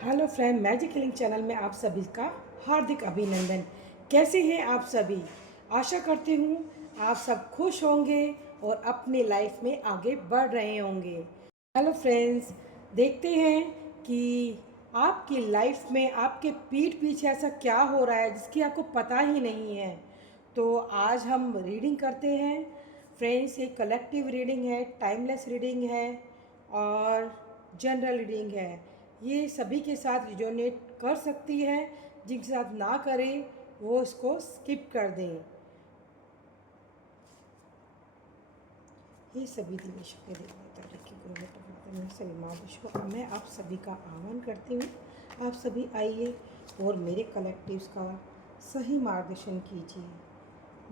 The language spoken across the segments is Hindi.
Hello friend, magic healing channel में आप सभी का हार्दिक अभिनंदन। कैसे हैं आप सभी? आशा करती हूँ आप सब खुश होंगे और अपनी लाइफ में आगे बढ़ रहे होंगे। हेलो फ्रेंड्स, देखते हैं कि आपकी लाइफ में आपके पीठ पीछे ऐसा क्या हो रहा है जिसकी आपको पता ही नहीं है। तो आज हम रीडिंग करते हैं फ्रेंड्स। ये कलेक्टिव रीडिंग है, टाइमलेस रीडिंग है और जनरल रीडिंग है। ये सभी के साथ रिजोनेट कर सकती है, जिनके साथ ना करें वो इसको स्किप कर दें। ये सभी दिवेशों के देवता की गुरु में सभी महादेशों, मैं आप सभी का आह्वान करती हूँ। आप सभी आइए और मेरे कलेक्टिव्स का सही मार्गदर्शन कीजिए।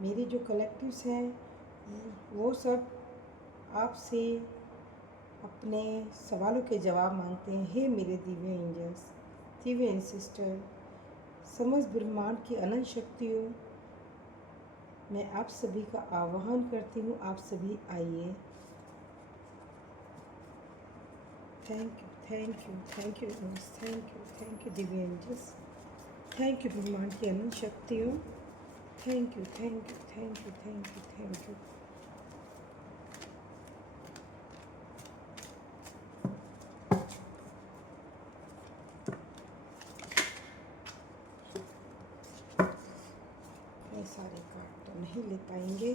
मेरे जो कलेक्टिव्स हैं वो सब आपसे अपने सवालों के जवाब मांगते हैं। हे मेरे दिव्य एंजल्स, दिव्य एंसेस्टर, समस्त ब्रह्मांड की अनंत शक्तियों, मैं आप सभी का आह्वान करती हूँ। आप सभी आइए। Thank you, thank you, thank you, thank you Divya angels, thank you ब्रह्मांड की अनंत शक्तियों, thank you, thank you, thank you, thank you, thank you. ये सारे कार्ड तो नहीं ले पाएंगे,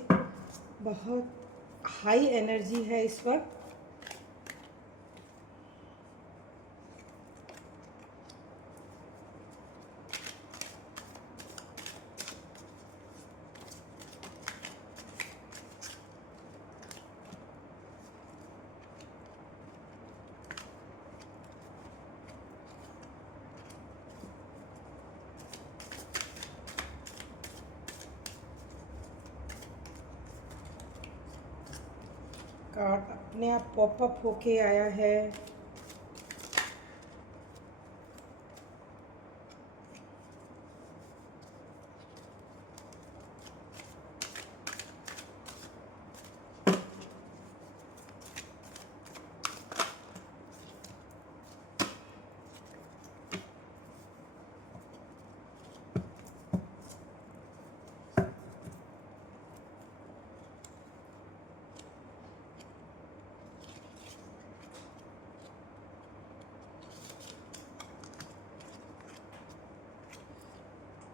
बहुत हाई एनर्जी है इस वक्त। कार्ड अपने आप पॉपअप होके आया है।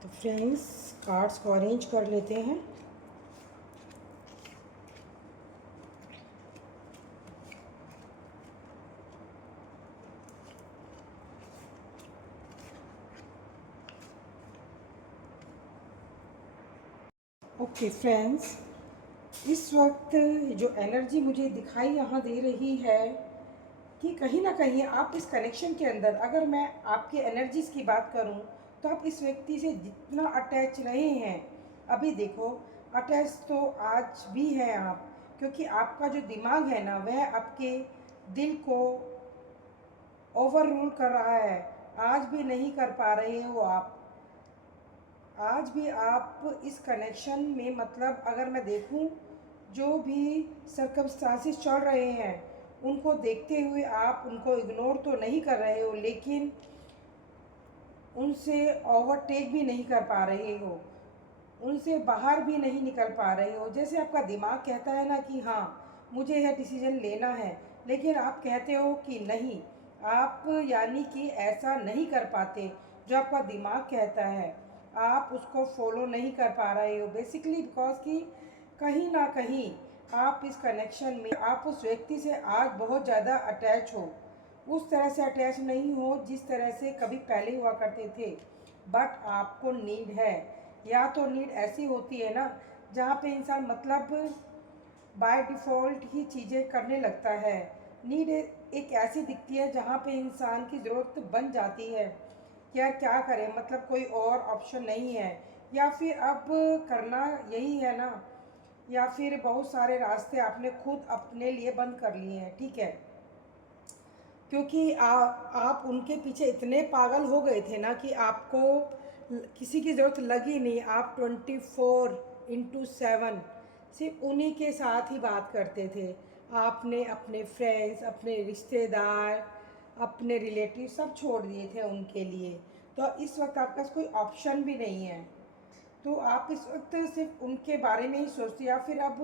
तो फ्रेंड्स, कार्ड्स को अरेंज कर लेते हैं। ओके फ्रेंड्स, इस वक्त जो एनर्जी मुझे दिखाई यहाँ दे रही है कि कहीं ना कहीं आप इस कनेक्शन के अंदर, अगर मैं आपकी एनर्जीज की बात करूं तो आप इस व्यक्ति से जितना अटैच रहे हैं, अभी देखो अटैच तो आज भी है आप, क्योंकि आपका जो दिमाग है ना वह आपके दिल को ओवर रूल कर रहा है। आज भी नहीं कर पा रहे हो आप, आज भी आप इस कनेक्शन में, मतलब अगर मैं देखूं जो भी सर्कमस्टांसिस चल रहे हैं उनको देखते हुए आप उनको इग्नोर तो नहीं कर रहे हो, लेकिन उनसे ओवरटेक भी नहीं कर पा रहे हो, उनसे बाहर भी नहीं निकल पा रहे हो। जैसे आपका दिमाग कहता है ना कि हाँ मुझे यह डिसीजन लेना है, लेकिन आप कहते हो कि नहीं, आप यानी कि ऐसा नहीं कर पाते। जो आपका दिमाग कहता है आप उसको फॉलो नहीं कर पा रहे हो, बेसिकली बिकॉज कि कहीं ना कहीं आप इस कनेक्शन में, आप उस व्यक्ति से आज बहुत ज़्यादा अटैच हो। उस तरह से अटैच नहीं हो जिस तरह से कभी पहले हुआ करते थे, बट आपको नीड है। या तो नीड ऐसी होती है ना जहाँ पे इंसान मतलब बाय डिफ़ॉल्ट ही चीज़ें करने लगता है। नीड एक ऐसी दिखती है जहाँ पे इंसान की ज़रूरत बन जाती है, यार क्या करें, मतलब कोई और ऑप्शन नहीं है, या फिर अब करना यही है ना, या फिर बहुत सारे रास्ते आपने खुद अपने लिए बंद कर लिए हैं। ठीक है, क्योंकि आप उनके पीछे इतने पागल हो गए थे ना कि आपको किसी की ज़रूरत लगी नहीं। आप 24/7 सिर्फ उन्हीं के साथ ही बात करते थे। आपने अपने फ्रेंड्स, अपने रिश्तेदार, अपने रिलेटिव सब छोड़ दिए थे उनके लिए। तो इस वक्त आपके पास कोई ऑप्शन भी नहीं है, तो आप इस वक्त सिर्फ उनके बारे में ही सोचते, या फिर अब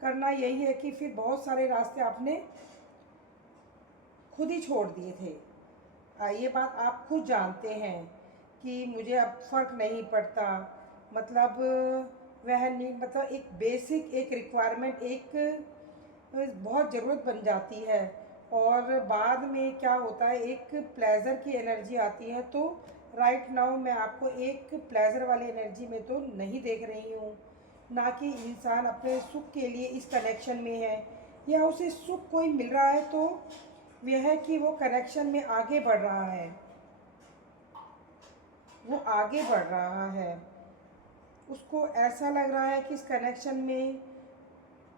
करना यही है कि फिर बहुत सारे रास्ते आपने खुद ही छोड़ दिए थे। ये बात आप खुद जानते हैं कि मुझे अब फ़र्क नहीं पड़ता, मतलब वह नहीं, मतलब एक बेसिक एक रिक्वायरमेंट एक बहुत ज़रूरत बन जाती है, और बाद में क्या होता है एक प्लेज़र की एनर्जी आती है। तो राइट नाउ मैं आपको एक प्लेज़र वाली एनर्जी में तो नहीं देख रही हूँ, ना कि इंसान अपने सुख के लिए इस कनेक्शन में है, या उसे सुख कोई मिल रहा है तो यह है कि वो कनेक्शन में आगे बढ़ रहा है, वो आगे बढ़ रहा है, उसको ऐसा लग रहा है कि इस कनेक्शन में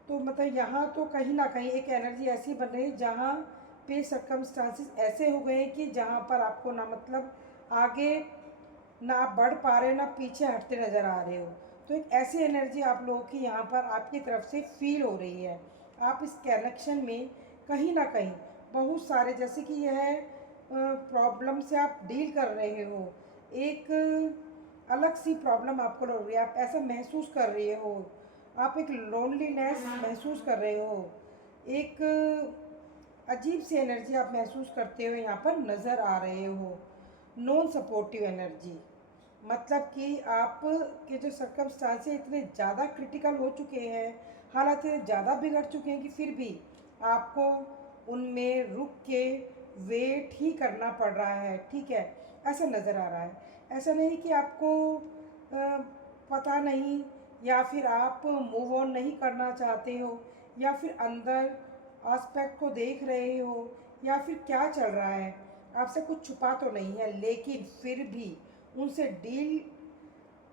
तो मतलब यहाँ तो कहीं ना कहीं एक एनर्जी ऐसी बन रही है जहाँ पे सर्कमस्टांसिस ऐसे हो गए कि जहाँ पर आपको ना मतलब आगे ना आप बढ़ पा रहे हो ना पीछे हटते नज़र आ रहे हो। तो एक ऐसी एनर्जी आप लोगों की यहाँ पर आपकी तरफ से फील हो रही है। आप इस कनेक्शन में कहीं ना कहीं बहुत सारे, जैसे कि यह प्रॉब्लम से आप डील कर रहे हो, एक अलग सी प्रॉब्लम आपको लग रही है, आप ऐसा महसूस कर रहे हो, आप एक लोनलीनेस महसूस कर रहे हो, एक अजीब सी एनर्जी आप महसूस करते हो, यहाँ पर नज़र आ रहे हो। नॉन सपोर्टिव एनर्जी, मतलब कि आप के जो सर्कमस्टांसेस इतने ज़्यादा क्रिटिकल हो चुके हैं, हालात ज़्यादा बिगड़ चुके हैं कि फिर भी आपको उनमें रुक के वेट ही करना पड़ रहा है, ठीक है, ऐसा नज़र आ रहा है। ऐसा नहीं कि आपको पता नहीं, या फिर आप मूव ऑन नहीं करना चाहते हो, या फिर अंदर आस्पेक्ट को देख रहे हो, या फिर क्या चल रहा है, आपसे कुछ छुपा तो नहीं है, लेकिन फिर भी उनसे डील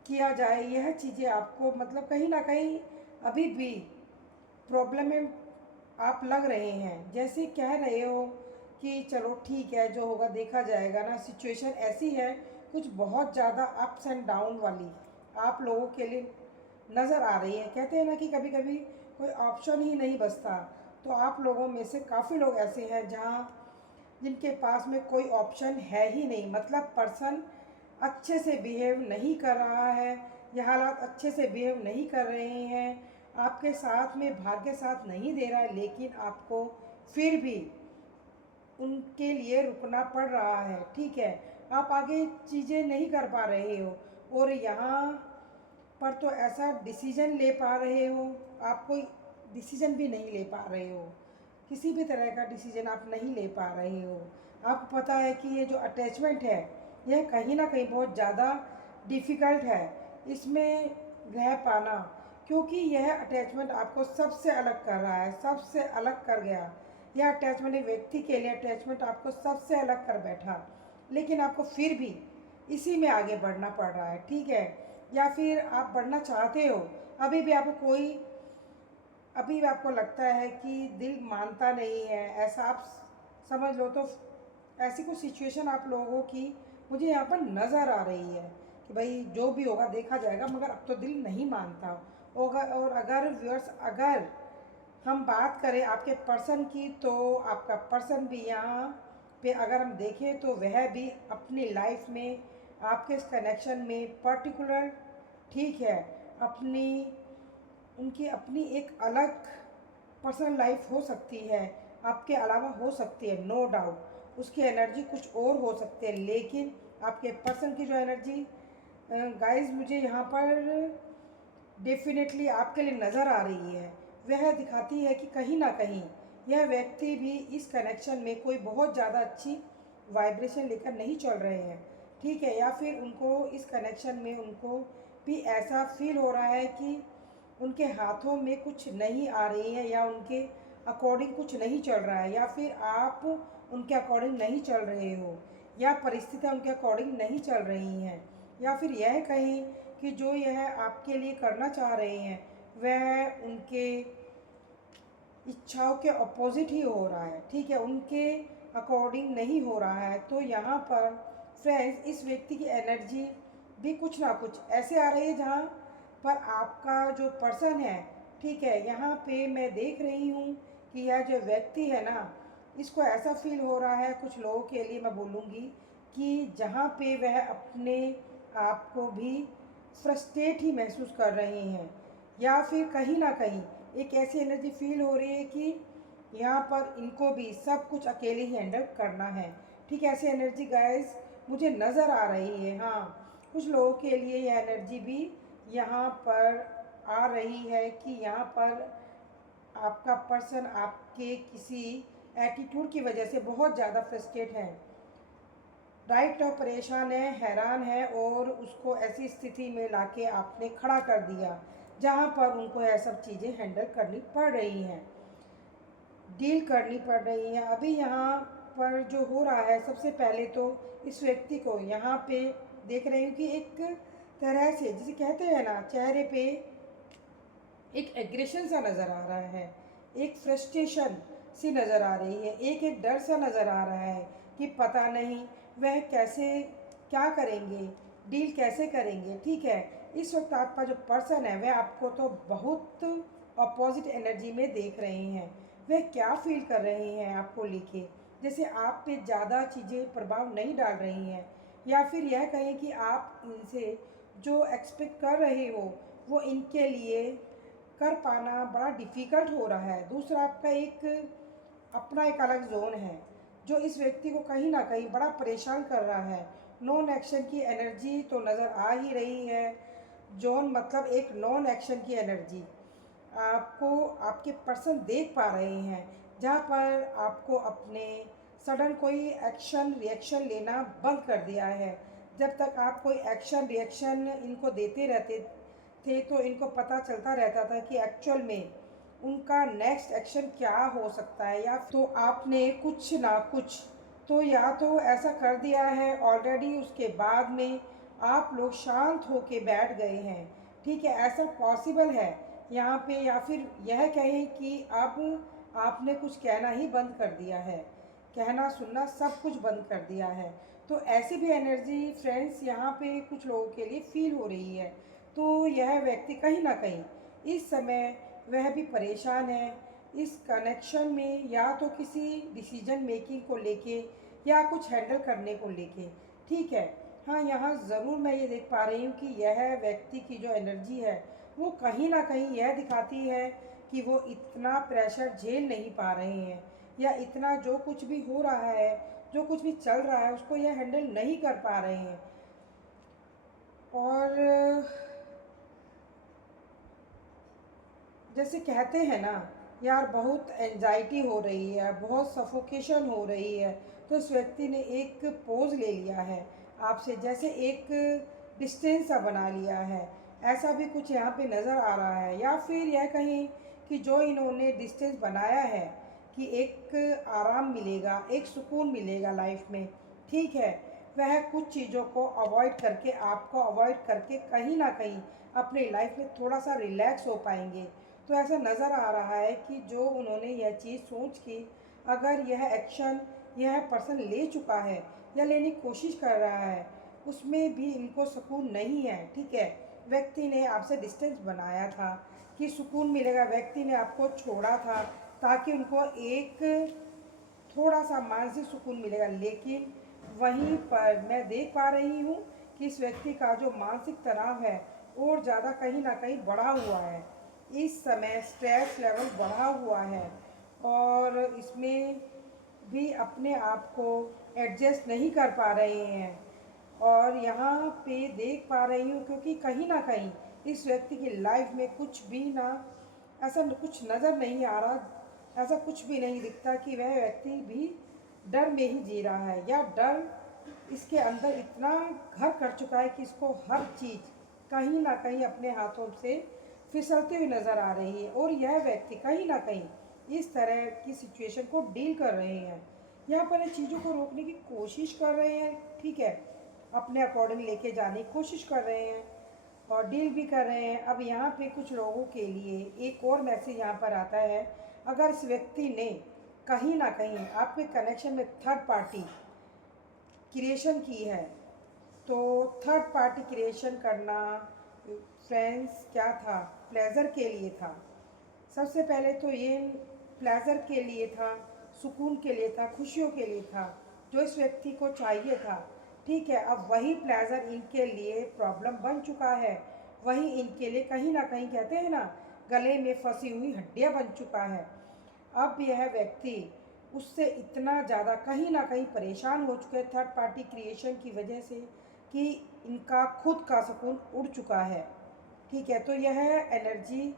किया जाए, यह चीज़ें आपको मतलब कहीं ना कहीं अभी भी प्रॉब्लम में आप लग रहे हैं। जैसे कह रहे हो कि चलो ठीक है जो होगा देखा जाएगा ना, सिचुएशन ऐसी है कुछ बहुत ज़्यादा अप्स एंड डाउन वाली आप लोगों के लिए नज़र आ रही है। कहते हैं ना कि कभी कभी कोई ऑप्शन ही नहीं बचता, तो आप लोगों में से काफ़ी लोग ऐसे हैं जहाँ जिनके पास में कोई ऑप्शन है ही नहीं, मतलब पर्सन अच्छे से बिहेव नहीं कर रहा है, या हालात अच्छे से बिहेव नहीं कर रहे हैं, आपके साथ में भाग्य साथ नहीं दे रहा है, लेकिन आपको फिर भी उनके लिए रुकना पड़ रहा है, ठीक है, आप आगे चीज़ें नहीं कर पा रहे हो, और यहाँ पर तो ऐसा डिसीजन ले पा रहे हो, आप कोई डिसीजन भी नहीं ले पा रहे हो, किसी भी तरह का डिसीजन आप नहीं ले पा रहे हो। आपको पता है कि ये जो अटैचमेंट है यह कहीं ना कहीं बहुत ज़्यादा डिफ़िकल्ट है इसमें रह पाना, क्योंकि यह अटैचमेंट आपको सबसे अलग कर रहा है, सबसे अलग कर गया। यह अटैचमेंट एक व्यक्ति के लिए अटैचमेंट आपको सबसे अलग कर बैठा, लेकिन आपको फिर भी इसी में आगे बढ़ना पड़ रहा है, ठीक है, या फिर आप बढ़ना चाहते हो, अभी भी आपको कोई, अभी भी आपको लगता है कि दिल मानता नहीं है, ऐसा आप समझ लो। तो ऐसी कुछ सिचुएशन आप लोगों की मुझे यहाँ पर नज़र आ रही है कि भाई जो भी होगा देखा जाएगा, मगर अब तो दिल नहीं मानता होगा। और अगर व्यूअर्स, अगर हम बात करें आपके पर्सन की, तो आपका पर्सन भी यहाँ पे अगर हम देखें तो वह भी अपनी लाइफ में आपके इस कनेक्शन में पर्टिकुलर, ठीक है, अपनी उनकी अपनी एक अलग पर्सनल लाइफ हो सकती है, आपके अलावा हो सकती है, नो डाउट उसकी एनर्जी कुछ और हो सकती है, लेकिन आपके पर्सन की जो एनर्जी गाइस मुझे यहाँ पर डेफिनेटली आपके लिए नज़र आ रही है, वह दिखाती है कि कहीं ना कहीं यह व्यक्ति भी इस कनेक्शन में कोई बहुत ज़्यादा अच्छी वाइब्रेशन लेकर नहीं चल रहे हैं, ठीक है, या फिर उनको इस कनेक्शन में उनको भी ऐसा फील हो रहा है कि उनके हाथों में कुछ नहीं आ रही है, या उनके अकॉर्डिंग कुछ नहीं चल रहा है, या फिर आप उनके अकॉर्डिंग नहीं चल रहे हो, या परिस्थितियाँ उनके अकॉर्डिंग नहीं चल रही हैं, या फिर यह कहें कि जो यह आपके लिए करना चाह रहे हैं वह उनके इच्छाओं के अपोजिट ही हो रहा है, ठीक है, उनके अकॉर्डिंग नहीं हो रहा है। तो यहाँ पर फ्रेंड्स इस व्यक्ति की एनर्जी भी कुछ ना कुछ ऐसे आ रही है जहाँ पर आपका जो पर्सन है, ठीक है, यहाँ पे मैं देख रही हूँ कि यह जो व्यक्ति है ना, इसको ऐसा फील हो रहा है, कुछ लोगों के लिए मैं बोलूँगी कि जहाँ पे वह अपने आप को भी फ्रस्ट्रेट ही महसूस कर रहे हैं, या फिर कहीं ना कहीं एक ऐसी एनर्जी फील हो रही है कि यहाँ पर इनको भी सब कुछ अकेले ही हैंडल करना है। ठीक है, ऐसी एनर्जी गाइस मुझे नज़र आ रही है। हाँ, कुछ लोगों के लिए यह एनर्जी भी यहाँ पर आ रही है कि यहाँ पर आपका पर्सन आपके किसी एटीट्यूड की वजह से बहुत ज़्यादा फ्रस्ट्रेट है, राइट, और परेशान है, हैरान है, और उसको ऐसी स्थिति में लाके आपने खड़ा कर दिया जहाँ पर उनको यह सब चीज़ें हैंडल करनी पड़ रही हैं, डील करनी पड़ रही हैं। अभी यहाँ पर जो हो रहा है, सबसे पहले तो इस व्यक्ति को यहाँ पे देख रही हूँ कि एक तरह से जिसे कहते हैं ना, चेहरे पे एक एग्रेशन सा नज़र आ रहा है, एक फ्रस्ट्रेशन सी नज़र आ रही है, एक डर सा नज़र आ रहा है कि पता नहीं वह कैसे, क्या करेंगे, डील कैसे करेंगे। ठीक है, इस वक्त आपका जो पर्सन है वह आपको तो बहुत अपोजिट एनर्जी में देख रहे हैं। वह क्या फील कर रहे हैं आपको लेके, जैसे आप पे ज़्यादा चीज़ें प्रभाव नहीं डाल रही हैं, या फिर यह कहें कि आप इनसे जो एक्सपेक्ट कर रहे हो वो इनके लिए कर पाना बड़ा डिफ़िकल्ट हो रहा है। दूसरा, आपका एक अपना एक अलग जोन है जो इस व्यक्ति को कहीं ना कहीं बड़ा परेशान कर रहा है। नॉन एक्शन की एनर्जी तो नज़र आ ही रही है। जोन मतलब एक नॉन एक्शन की एनर्जी आपको आपके पर्सन देख पा रहे हैं, जहाँ पर आपको अपने सडन कोई एक्शन रिएक्शन लेना बंद कर दिया है। जब तक आप कोई एक्शन रिएक्शन इनको देते रहते थे तो इनको पता चलता रहता था कि एक्चुअल में उनका नेक्स्ट एक्शन क्या हो सकता है, या तो आपने कुछ ना कुछ तो या तो ऐसा कर दिया है ऑलरेडी, उसके बाद में आप लोग शांत होके बैठ गए हैं। ठीक है, ऐसा पॉसिबल है यहाँ पे, या फिर यह कहें कि अब आपने कुछ कहना ही बंद कर दिया है, कहना सुनना सब कुछ बंद कर दिया है। तो ऐसी भी एनर्जी फ्रेंड्स यहाँ पे कुछ लोगों के लिए फील हो रही है। तो यह व्यक्ति कहीं ना कहीं इस समय वह भी परेशान है इस कनेक्शन में, या तो किसी डिसीजन मेकिंग को लेके या कुछ हैंडल करने को लेके। ठीक है, हाँ, यहाँ ज़रूर मैं ये देख पा रही हूँ कि यह व्यक्ति की जो एनर्जी है वो कहीं ना कहीं यह दिखाती है कि वो इतना प्रेशर झेल नहीं पा रहे हैं, या इतना जो कुछ भी हो रहा है, जो कुछ भी चल रहा है, उसको यह हैंडल नहीं कर पा रहे हैं। और जैसे कहते हैं ना यार, बहुत एंजाइटी हो रही है, बहुत सफोकेशन हो रही है, तो इस व्यक्ति ने एक पोज ले लिया है आपसे, जैसे एक डिस्टेंस सा बना लिया है, ऐसा भी कुछ यहाँ पे नज़र आ रहा है। या फिर यह कहें कि जो इन्होंने डिस्टेंस बनाया है कि एक आराम मिलेगा, एक सुकून मिलेगा लाइफ में। ठीक है, वह कुछ चीज़ों को अवॉइड करके, आपको अवॉइड करके कहीं ना कहीं अपनी लाइफ में थोड़ा सा रिलैक्स हो पाएंगे। तो ऐसा नज़र आ रहा है कि जो उन्होंने यह चीज़ सोच की, अगर यह एक्शन यह पर्सन ले चुका है या लेने की कोशिश कर रहा है, उसमें भी इनको सुकून नहीं है। ठीक है, व्यक्ति ने आपसे डिस्टेंस बनाया था कि सुकून मिलेगा, व्यक्ति ने आपको छोड़ा था ताकि उनको एक थोड़ा सा मानसिक सुकून मिलेगा, लेकिन वहीं पर मैं देख पा रही हूँ कि इस व्यक्ति का जो मानसिक तनाव है और ज़्यादा कहीं ना कहीं बढ़ा हुआ है। इस समय स्ट्रेस लेवल बढ़ा हुआ है, और इसमें भी अपने आप को एडजस्ट नहीं कर पा रहे हैं। और यहाँ पे देख पा रही हूँ क्योंकि कहीं ना कहीं इस व्यक्ति की लाइफ में कुछ भी ना, ऐसा कुछ नज़र नहीं आ रहा, ऐसा कुछ भी नहीं दिखता कि वह व्यक्ति भी डर में ही जी रहा है, या डर इसके अंदर इतना घर कर चुका है कि इसको हर चीज़ कहीं ना कहीं अपने हाथों से फिसलती हुई नज़र आ रही है। और यह व्यक्ति कहीं ना कहीं इस तरह की सिचुएशन को डील कर रहे हैं, यहाँ पर इन चीज़ों को रोकने की कोशिश कर रहे हैं। ठीक है, अपने अकॉर्डिंग लेके जाने की कोशिश कर रहे हैं और डील भी कर रहे हैं। अब यहाँ पे कुछ लोगों के लिए एक और मैसेज यहाँ पर आता है, अगर इस व्यक्ति ने कहीं ना कहीं आपके कनेक्शन में थर्ड पार्टी क्रिएशन की है, तो थर्ड पार्टी क्रिएशन करना फ्रेंड्स क्या था, प्लेज़र के लिए था। सबसे पहले तो ये प्लेज़र के लिए था, सुकून के लिए था, खुशियों के लिए था, जो इस व्यक्ति को चाहिए था। ठीक है, अब वही प्लेजर इनके लिए प्रॉब्लम बन चुका है। वही इनके लिए कहीं ना कहीं, कहते हैं ना, गले में फंसी हुई हड्डियां बन चुका है। अब यह व्यक्ति उससे इतना ज़्यादा कहीं ना कहीं परेशान हो चुके हैं थर्ड पार्टी क्रिएशन की वजह से कि इनका खुद का सुकून उड़ चुका है। ठीक है, तो यह एनर्जी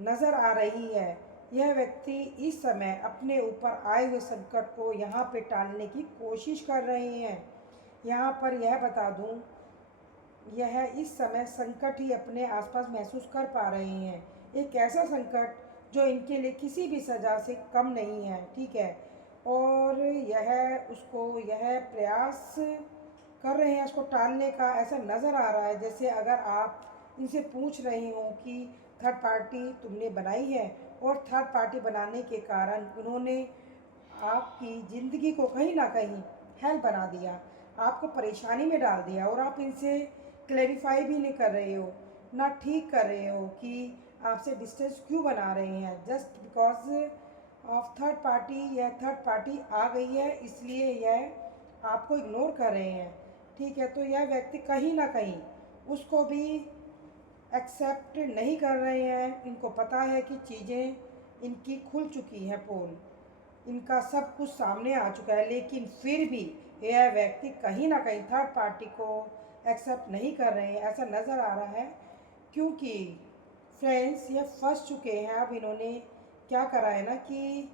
नज़र आ रही है। यह व्यक्ति इस समय अपने ऊपर आए हुए संकट को यहाँ पे टालने की कोशिश कर रहे हैं। यहाँ पर यह बता दूँ, यह इस समय संकट ही अपने आसपास महसूस कर पा रहे हैं। एक ऐसा संकट जो इनके लिए किसी भी सज़ा से कम नहीं है। ठीक है, और यह प्रयास कर रहे हैं उसको टालने का। ऐसा नज़र आ रहा है जैसे अगर आप इनसे पूछ रहे हो कि थर्ड पार्टी तुमने बनाई है और थर्ड पार्टी बनाने के कारण उन्होंने आपकी ज़िंदगी को कहीं ना कहीं हेल बना दिया, आपको परेशानी में डाल दिया, और आप इनसे क्लेरिफाई भी नहीं कर रहे हो, ना ठीक कर रहे हो कि आपसे डिस्टेंस क्यों बना रहे हैं। Just because of third party, यह थर्ड पार्टी आ गई है इसलिए यह आपको इग्नोर कर रहे हैं। ठीक है, तो यह व्यक्ति कहीं ना कहीं उसको भी एक्सेप्ट नहीं कर रहे हैं। इनको पता है कि चीज़ें इनकी खुल चुकी हैं, पोल इनका सब कुछ सामने आ चुका है, लेकिन फिर भी यह व्यक्ति कहीं ना कहीं थर्ड पार्टी को एक्सेप्ट नहीं कर रहे हैं, ऐसा नज़र आ रहा है। क्योंकि फ्रेंड्स, ये फंस चुके हैं। अब इन्होंने क्या करा है ना कि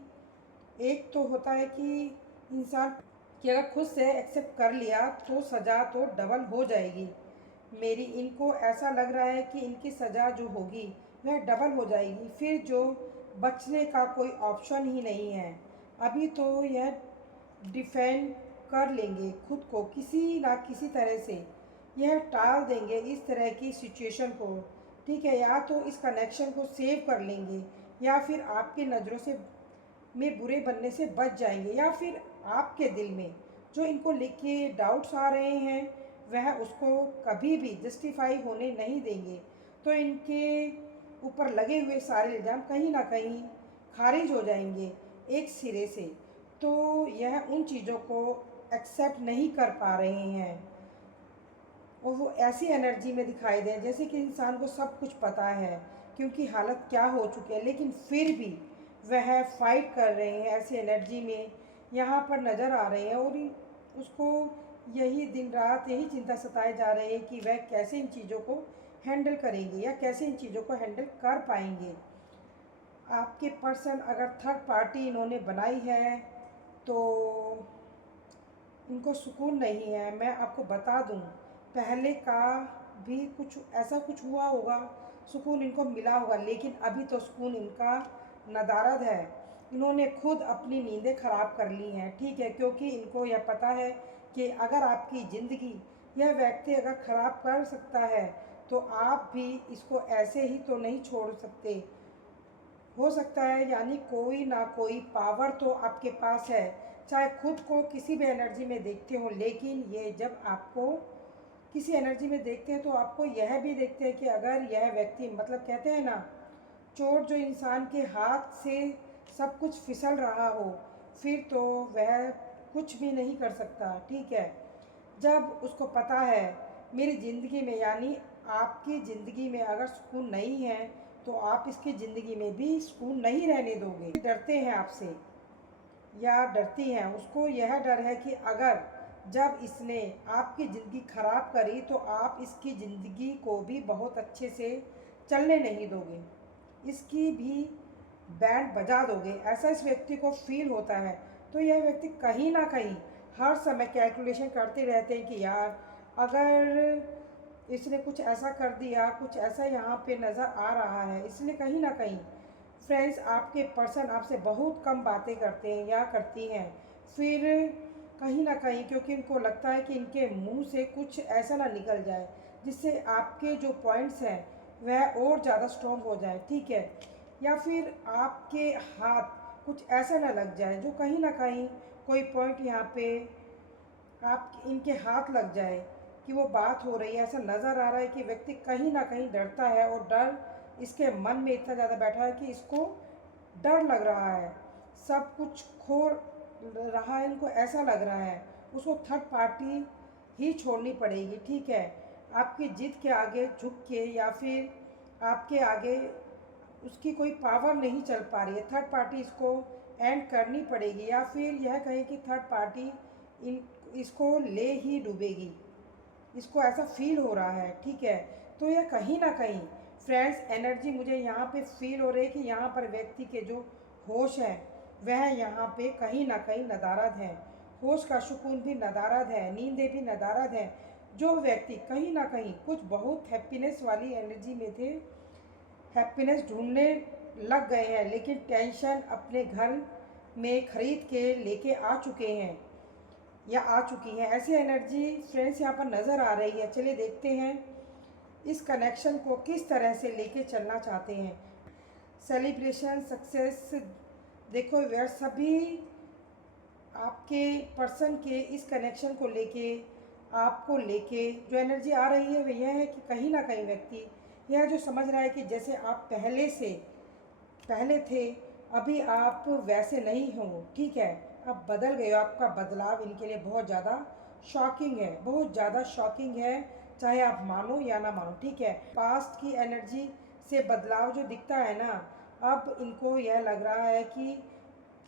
एक तो होता है कि इंसान कि अगर खुद से एक्सेप्ट कर लिया तो सज़ा तो डबल हो जाएगी मेरी। इनको ऐसा लग रहा है कि इनकी सज़ा जो होगी वह डबल हो जाएगी, फिर जो बचने का कोई ऑप्शन ही नहीं है। अभी तो यह डिफेंड कर लेंगे खुद को किसी ना किसी तरह से, यह टाल देंगे इस तरह की सिचुएशन को। ठीक है, या तो इस कनेक्शन को सेव कर लेंगे, या फिर आपकी नज़रों से में बुरे बनने से बच जाएंगे, या फिर आपके दिल में जो इनको लेके डाउट्स आ रहे हैं वह उसको कभी भी जस्टिफाई होने नहीं देंगे। तो इनके ऊपर लगे हुए सारे इल्ज़ाम कहीं ना कहीं खारिज हो जाएंगे एक सिरे से। तो यह उन चीज़ों को एक्सेप्ट नहीं कर पा रहे हैं, और वो ऐसी एनर्जी में दिखाई दें जैसे कि इंसान को सब कुछ पता है क्योंकि हालत क्या हो चुकी है, लेकिन फिर भी वह फाइट कर रहे हैं ऐसी एनर्जी में यहाँ पर नज़र आ रहे हैं। और उसको यही दिन रात यही चिंता सताए जा रही है कि वह कैसे इन चीज़ों को हैंडल करेंगे या कैसे इन चीज़ों को हैंडल कर पाएंगे। आपके पर्सन अगर थर्ड पार्टी इन्होंने बनाई है तो इनको सुकून नहीं है। मैं आपको बता दूं, पहले का भी कुछ ऐसा कुछ हुआ होगा, सुकून इनको मिला होगा, लेकिन अभी तो सुकून इनका नदारद है। इन्होंने खुद अपनी नींदें ख़राब कर ली हैं। ठीक है, क्योंकि इनको यह पता है कि अगर आपकी ज़िंदगी यह व्यक्ति अगर ख़राब कर सकता है तो आप भी इसको ऐसे ही तो नहीं छोड़ सकते। हो सकता है यानी कोई ना कोई पावर तो आपके पास है, चाहे खुद को किसी भी एनर्जी में देखते हो, लेकिन ये जब आपको किसी एनर्जी में देखते हैं तो आपको यह भी देखते हैं कि अगर यह व्यक्ति, मतलब कहते हैं ना, चोट जो इंसान के हाथ से सब कुछ फिसल रहा हो फिर तो वह कुछ भी नहीं कर सकता। ठीक है, जब उसको पता है मेरी ज़िंदगी में यानी आपकी ज़िंदगी में अगर सुकून नहीं है तो आप इसकी ज़िंदगी में भी सुकून नहीं रहने दोगे। डरते हैं आपसे या डरती हैं, उसको यह डर है कि अगर जब इसने आपकी ज़िंदगी ख़राब करी तो आप इसकी ज़िंदगी को भी बहुत अच्छे से चलने नहीं दोगे, इसकी भी बैंड बजा दोगे, ऐसा इस व्यक्ति को फील होता है। तो यह व्यक्ति कहीं ना कहीं हर समय कैलकुलेशन करते रहते हैं कि यार अगर इसने कुछ ऐसा कर दिया, कुछ ऐसा यहाँ पे नज़र आ रहा है। इसलिए कहीं ना कहीं फ्रेंड्स, आपके पर्सन आपसे बहुत कम बातें करते हैं या करती हैं, फिर कहीं ना कहीं क्योंकि इनको लगता है कि इनके मुंह से कुछ ऐसा ना निकल जाए जिससे आपके जो पॉइंट्स हैं वह और ज़्यादा स्ट्रॉन्ग हो जाए। ठीक है, या फिर आपके हाथ कुछ ऐसा ना लग जाए जो कहीं ना कहीं कोई पॉइंट यहाँ पे आप इनके हाथ लग जाए कि वो बात हो रही है। ऐसा नज़र आ रहा है कि व्यक्ति कहीं ना कहीं डरता है, और डर इसके मन में इतना ज़्यादा बैठा है कि इसको डर लग रहा है सब कुछ खो रहा है, इनको ऐसा लग रहा है, उसको थर्ड पार्टी ही छोड़नी पड़ेगी। ठीक है, आपकी जिद के आगे झुक के या फिर आपके आगे उसकी कोई पावर नहीं चल पा रही है, थर्ड पार्टी इसको एंड करनी पड़ेगी, या फिर यह कहें कि थर्ड पार्टी इन इसको ले ही डूबेगी, इसको ऐसा फील हो रहा है। ठीक है, तो यह कहीं ना कहीं फ्रेंड्स एनर्जी मुझे यहाँ पे फील हो रही है कि यहाँ पर व्यक्ति के जो होश है वह यहाँ पे कहीं ना कहीं नदारद है, होश का सुकून भी नदारद है, नींदें भी नदारद है। जो व्यक्ति कहीं ना कहीं कुछ बहुत हैप्पीनेस वाली एनर्जी में थे, हैप्पीनेस ढूंढने लग गए हैं, लेकिन टेंशन अपने घर में खरीद के लेके आ चुके हैं या आ चुकी हैं, ऐसी एनर्जी फ्रेंड्स यहाँ पर नज़र आ रही है। चलिए देखते हैं इस कनेक्शन को किस तरह से लेके चलना चाहते हैं। सेलिब्रेशन सक्सेस, देखो वह सभी आपके पर्सन के इस कनेक्शन को लेके, आपको लेके जो एनर्जी आ रही है वह यह है कि कहीं ना कहीं व्यक्ति यह जो समझ रहा है कि जैसे आप पहले थे, अभी आप वैसे नहीं हो। ठीक है, अब बदल गए हो, आपका बदलाव इनके लिए बहुत ज़्यादा शॉकिंग है, बहुत ज़्यादा शॉकिंग है, चाहे आप मानो या ना मानो। ठीक है, पास्ट की एनर्जी से बदलाव जो दिखता है ना, अब इनको यह लग रहा है कि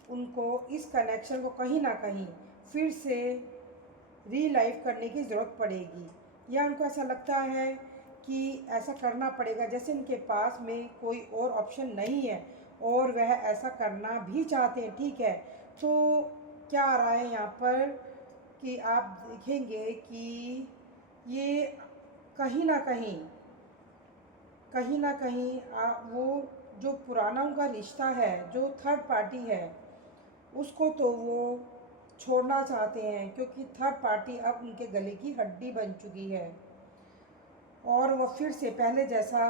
उनको इस कनेक्शन को कहीं ना कहीं फिर से रीलाइव करने की ज़रूरत पड़ेगी, या उनको ऐसा लगता है कि ऐसा करना पड़ेगा जैसे इनके पास में कोई और ऑप्शन नहीं है और वह ऐसा करना भी चाहते हैं। ठीक है, तो क्या आ रहा है यहाँ पर कि आप देखेंगे कि ये कहीं ना कहीं वो जो पुराना उनका रिश्ता है, जो थर्ड पार्टी है, उसको तो वो छोड़ना चाहते हैं, क्योंकि थर्ड पार्टी अब उनके गले की हड्डी बन चुकी है और वह फिर से पहले जैसा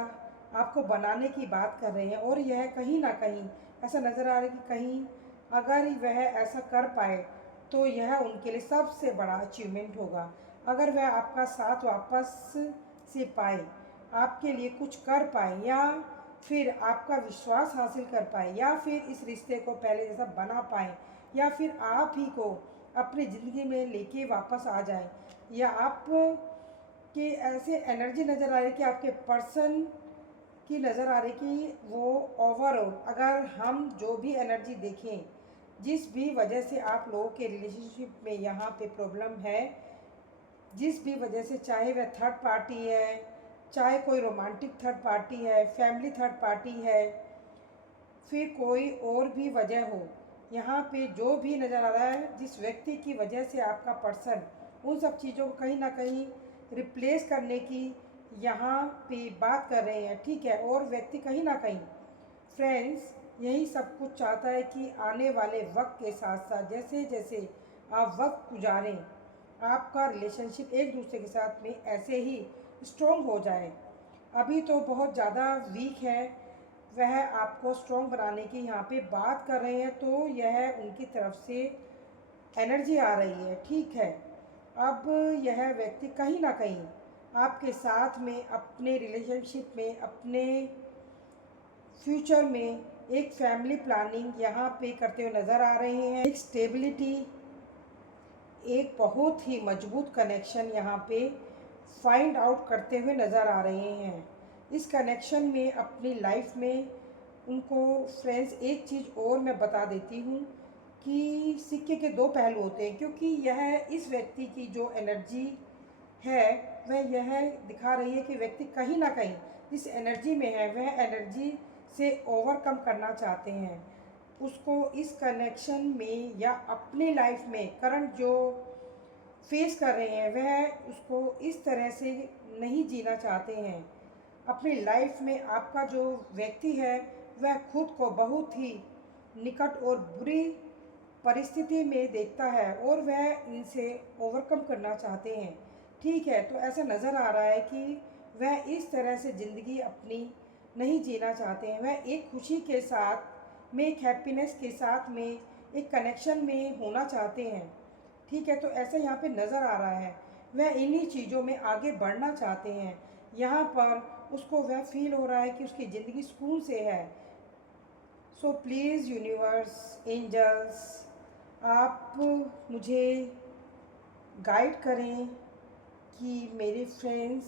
आपको बनाने की बात कर रहे हैं। और यह कहीं ना कहीं ऐसा नज़र आ रहा है कि कहीं अगर वह ऐसा कर पाए तो यह उनके लिए सबसे बड़ा अचीवमेंट होगा। अगर वह आपका साथ वापस से पाए, आपके लिए कुछ कर पाए, या फिर आपका विश्वास हासिल कर पाए, या फिर इस रिश्ते को पहले जैसा बना पाए, या फिर आप ही को अपनी ज़िंदगी में लेके वापस आ जाए, या आप कि ऐसे एनर्जी नज़र आ रही कि आपके पर्सन की नज़र आ रही कि वो ओवरऑल, अगर हम जो भी एनर्जी देखें, जिस भी वजह से आप लोगों के रिलेशनशिप में यहाँ पे प्रॉब्लम है, जिस भी वजह से, चाहे वह थर्ड पार्टी है, चाहे कोई रोमांटिक थर्ड पार्टी है, फैमिली थर्ड पार्टी है, फिर कोई और भी वजह हो, यहाँ पे जो भी नज़र आ रहा है जिस व्यक्ति की वजह से आपका पर्सन उन सब चीज़ों को कहीं ना कहीं रिप्लेस करने की यहाँ पे बात कर रहे हैं। ठीक है, और व्यक्ति कहीं ना कहीं फ्रेंड्स यही सब कुछ चाहता है कि आने वाले वक्त के साथ साथ जैसे जैसे आप वक्त गुजारें, आपका रिलेशनशिप एक दूसरे के साथ में ऐसे ही स्ट्रॉन्ग हो जाए। अभी तो बहुत ज़्यादा वीक है, वह आपको स्ट्रॉन्ग बनाने की यहाँ पे बात कर रहे हैं, तो यह उनकी तरफ से एनर्जी आ रही है। ठीक है, अब यह व्यक्ति कहीं ना कहीं आपके साथ में, अपने रिलेशनशिप में, अपने फ्यूचर में एक फैमिली प्लानिंग यहाँ पे करते हुए नज़र आ रहे हैं। एक स्टेबिलिटी, एक बहुत ही मजबूत कनेक्शन यहाँ पे फाइंड आउट करते हुए नज़र आ रहे हैं। इस कनेक्शन में अपनी लाइफ में उनको फ्रेंड्स एक चीज़ और मैं बता देती हूँ कि सिक्के के दो पहलू होते हैं, क्योंकि यह इस व्यक्ति की जो एनर्जी है वह यह दिखा रही है कि व्यक्ति कहीं ना कहीं इस एनर्जी में है, वह एनर्जी से ओवरकम करना चाहते हैं। उसको इस कनेक्शन में या अपनी लाइफ में करंट जो फेस कर रहे हैं वह उसको इस तरह से नहीं जीना चाहते हैं। अपनी लाइफ में आपका जो व्यक्ति है वह खुद को बहुत ही निकट और बुरी परिस्थिति में देखता है और वह इनसे ओवरकम करना चाहते हैं। ठीक है, तो ऐसा नज़र आ रहा है कि वह इस तरह से ज़िंदगी अपनी नहीं जीना चाहते हैं, वह एक खुशी के साथ में, एक हैप्पीनेस के साथ में, एक कनेक्शन में होना चाहते हैं। ठीक है, तो ऐसा यहाँ पे नज़र आ रहा है, वह इन्हीं चीज़ों में आगे बढ़ना चाहते हैं। यहाँ पर उसको वह फील हो रहा है कि उसकी ज़िंदगी सुकून से है, सो प्लीज़ यूनिवर्स, एंजल्स, आप मुझे गाइड करें कि मेरे फ्रेंड्स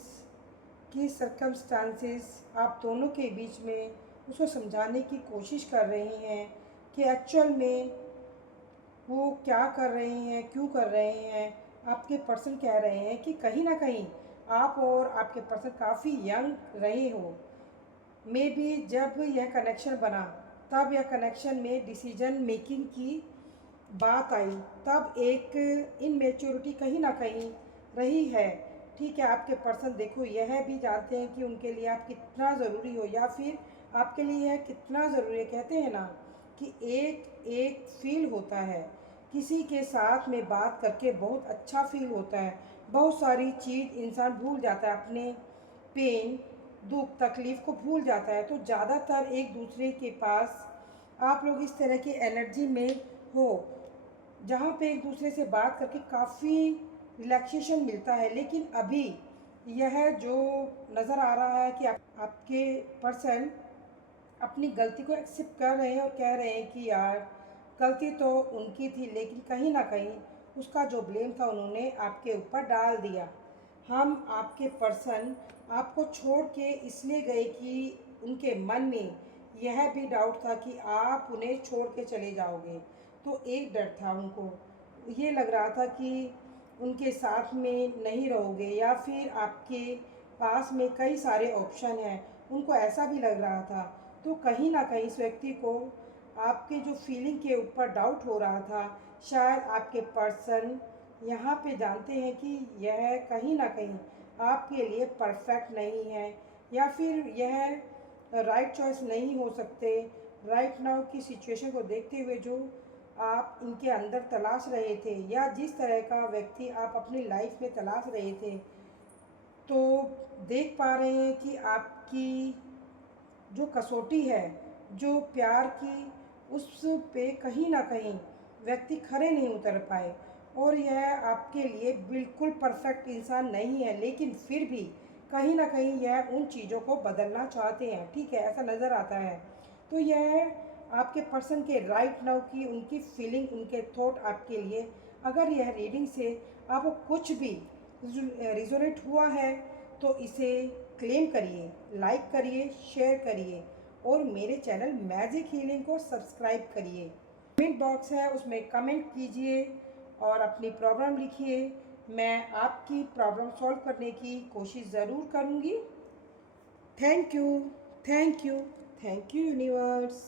की सर्कमस्टांसेस आप दोनों के बीच में उसको समझाने की कोशिश कर रहे हैं कि एक्चुअल में वो क्या कर रहे हैं, क्यों कर रहे हैं। आपके पर्सन कह रहे हैं कि कहीं ना कहीं आप और आपके पर्सन काफ़ी यंग रहे हो। मे बी जब यह कनेक्शन बना तब यह कनेक्शन में डिसीजन मेकिंग की बात आई, तब एक इनमेच्योरिटी कहीं ना कहीं रही है। ठीक है, आपके पर्सन देखो यह भी जानते हैं कि उनके लिए आप कितना ज़रूरी हो, या फिर आपके लिए यह कितना ज़रूरी है। कहते हैं ना कि एक एक फील होता है, किसी के साथ में बात करके बहुत अच्छा फील होता है। बहुत सारी चीज़ इंसान भूल जाता है, अपने पेन, दुख, तकलीफ़ को भूल जाता है। तो ज़्यादातर एक दूसरे के पास आप लोग इस तरह की एनर्जी में हो, जहाँ पे एक दूसरे से बात करके काफ़ी रिलैक्सेशन मिलता है। लेकिन अभी यह जो नज़र आ रहा है कि आपके पर्सन अपनी गलती को एक्सेप्ट कर रहे हैं और कह रहे हैं कि यार गलती तो उनकी थी, लेकिन कहीं ना कहीं उसका जो ब्लेम था उन्होंने आपके ऊपर डाल दिया। हम आपके पर्सन आपको छोड़ के इसलिए गए कि उनके मन में यह भी डाउट था कि आप उन्हें छोड़ के चले जाओगे। तो एक डर था उनको, ये लग रहा था कि उनके साथ में नहीं रहोगे, या फिर आपके पास में कई सारे ऑप्शन हैं, उनको ऐसा भी लग रहा था। तो कहीं ना कहीं इस व्यक्ति को आपके जो फीलिंग के ऊपर डाउट हो रहा था। शायद आपके पर्सन यहाँ पे जानते हैं कि यह कहीं ना कहीं आपके लिए परफेक्ट नहीं है, या फिर यह राइट चॉइस नहीं हो सकते। राइट नाउ की सिचुएशन को देखते हुए जो आप इनके अंदर तलाश रहे थे, या जिस तरह का व्यक्ति आप अपनी लाइफ में तलाश रहे थे, तो देख पा रहे हैं कि आपकी जो कसौटी है, जो प्यार की, उस पे कहीं ना कहीं व्यक्ति खरे नहीं उतर पाए। और यह आपके लिए बिल्कुल परफेक्ट इंसान नहीं है, लेकिन फिर भी कहीं ना कहीं यह उन चीज़ों को बदलना चाहते हैं। ठीक है, ऐसा नज़र आता है। तो यह आपके पर्सन के राइट नाउ की उनकी फीलिंग, उनके थॉट आपके लिए, अगर यह रीडिंग से आपको कुछ भी रिजोनेट हुआ है तो इसे क्लेम करिए, लाइक करिए, शेयर करिए, और मेरे चैनल मैजिक हीलिंग को सब्सक्राइब करिए। कमेंट बॉक्स है, उसमें कमेंट कीजिए और अपनी प्रॉब्लम लिखिए। मैं आपकी प्रॉब्लम सॉल्व करने की कोशिश ज़रूर करूँगी। Thank you, thank you, thank you universe.